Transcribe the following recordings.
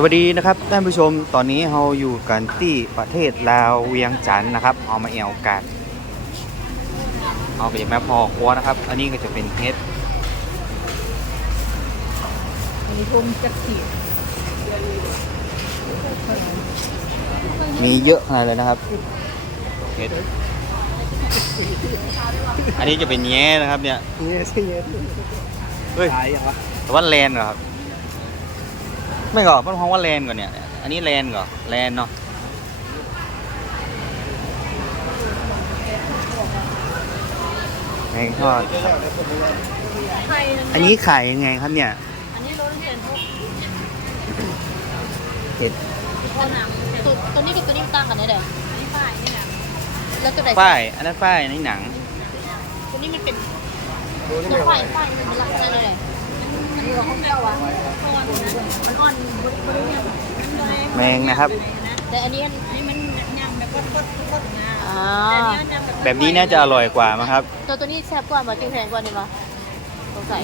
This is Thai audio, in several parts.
สวัสดีนะครับท่านผู้ชมตอนนี้เราอยู่กันที่ประเทศลาวเวียงจันทน์นะครับเอามาเอวกันเอาไปจากแม่พอครัวนะครับ อันนี้ก็จะเป็นเฮ็ดมีทุ่มจักขีดมีเยอะขนาดเลยนะครับเฮ็ดอันนี้จะเป็นแย้นะครับเนี่ยเนี่ยใช่เนี่ยเฮ้ยขายอย่างวะแต่ว่าแลนเหรอครับ ไม่ก่อนมันพ้องว่าแลนก่อนเนี่ย อันนี้แลนก่อนแลนเนาะแมงทอดครับไทยอันนี้ขายยังไงครับเนี่ย อันนี้รถเรียนพวกเห็ดต้นน้ำตัวตัวนี้กับตัวนี้ต่างกันเนี่ยเด้ออันนี้ฝ้ายนี่นะแล้วตัวไหนฝ้ายอันนั้นฝ้ายอันนี้หนัง ตัวนี้มันเป็นตัวฝ้ายฝ้ายมันเป็นลักษณะเลย อันนี้เราห้องเจ้าวะอ่อนนะมันอ่อนบุบบุเนี่ยแมงนะครับ แต่อันนี้อันนี้มันยำแบบกดกดๆๆอ่าแบบนี้น่าจะอร่อยกว่ามั้งครับ ตัวตัวนี้แซ่บกว่ามาจิ้งแพงกว่านี่มั้ยสงสัย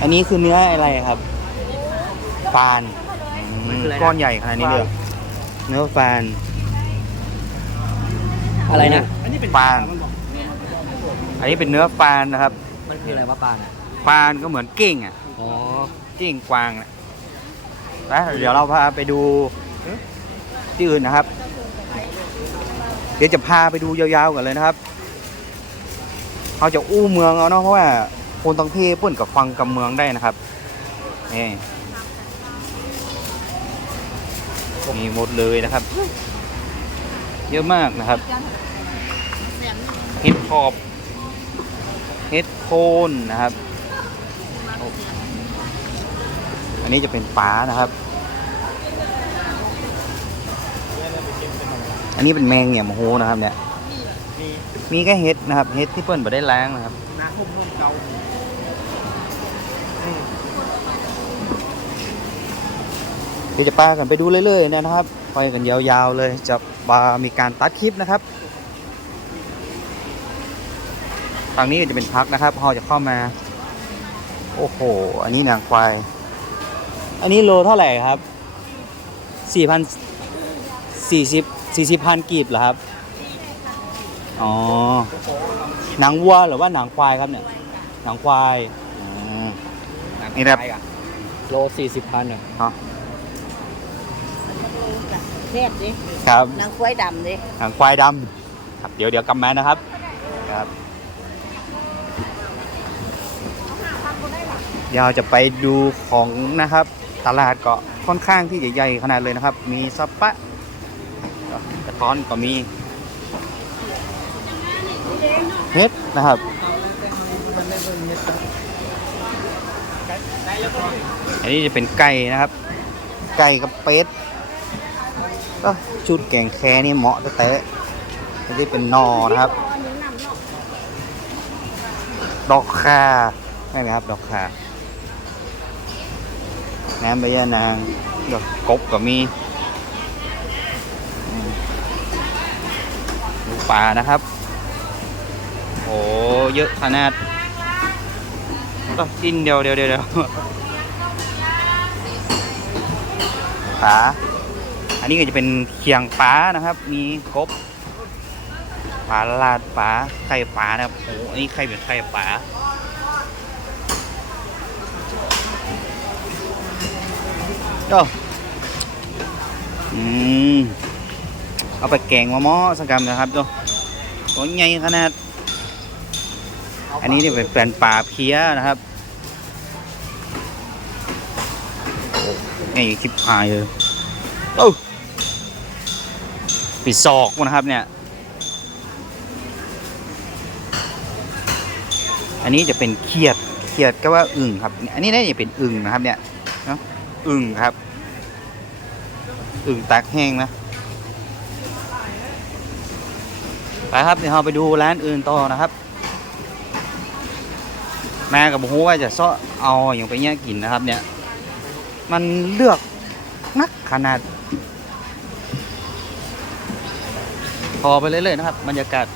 อันนี้คือเนื้ออะไรครับฟานอืมก้อนใหญ่ขนาดนี้เลยเหรอเนื้อฟานอะไรนะ อันนี้เป็นปลา อันนี้เป็นเนื้อฟานนะครับ มันคืออะไรวะปลาเนี่ยฟานก็เหมือนเก้งอะอ๋อเก้งกวางนะแล้วเดี๋ยวเราพาไปดูที่อื่นนะครับ เดี๋ยวจะพาไปดูยาวๆกันเลยนะครับเขาจะอู้เมืองเอาเนาะเพราะว่าคนต้องเทเปิ้นกับฟังกับเมืองได้นะครับนี่มีหมดเลยนะครับ เยอะมากนะครับเห็ดขอบ เห็ดโคนนะครับ อันนี้จะเป็นฟ้านะครับ อันนี้เป็นแมงเหี่ยมโฮนะครับเนี่ย มีแค่เห็ดนะครับเห็ดที่เปิ้ลบ่ได้ล้างนะครับน้ำพุ่มเกาเดี๋ยวจะปากันไปดูเรื่อยๆนะครับ ไปกันยาวๆเลย จะมามีการตัดคลิปนะครับ ทางนี้ก็จะเป็นพักนะครับเราจะเข้ามา โอ้โห อันนี้นางควาย อันนี้โลเท่าไหร่ครับสี่พันสี่สิบสี่สิบพันกีบเหรอครับ อ๋อ หนังวัวหรือว่าหนังควายครับเนี่ย หนังควายอืมนี่ครับโลสี่สิบพันอะเทศดิครับนางกล้วยดำดิหางควายดำครับ เดี๋ยวเดี๋ยวกลับมานะครับ ครับ เดี๋ยวจะไปดูของนะครับ ตลาดเก็ค่อนข้างที่ใหญ่ขนาดเลยนะครับ มีสปะกระท้อนก็มีเฮ็ดนะครับอันนี้จะเป็นไก่นะครับ ไก่กับเป็ดก็ชุดแกงแค่นี่เหมาะแต่แต่อันนี้เป็นนอนะครับ ดอกคา ใช่ไหมครับ ดอกคาน้ำใบยานาง ดอกกบก็มีดูป่านะครับ โอ้เยอะขนาดก็กินเดียวเดียวเดียวเดียวขาอันนี้ก็จะเป็นเคียงปลานะครับ มีกบปลาลาดปลาไข่ปลานะครับโอ้อันนี้ไข่เป็นไข่ปลา โอ้อืมเอาไปแกงมะม่อสักกรรมนะครับตัวตัวใหญ่ขนาด อันนี้เนี่ยเป็นแปลนปลาเพี้ยนะครับไอ้คลิปพายเลยโอ้ปีศอกนะครับเนี่ย อันนี้จะเป็นเขียด เขียดก็ว่าอึ่งครับ อันนี้น่าจะเป็นอึ่งนะครับเนี่ยเนาะ อึ่งครับ อึ่งตากแห้งนะไปครับเดี๋ยวเราไปดูร้านอื่นต่อนะครับแม่กับบุว่าจะซ้อเอาอย่างไปเนี้ยกินนะครับ เนี่ย มันเลือกนักขนาดพอไปเรื่อยๆนะครับ บรรยากาศ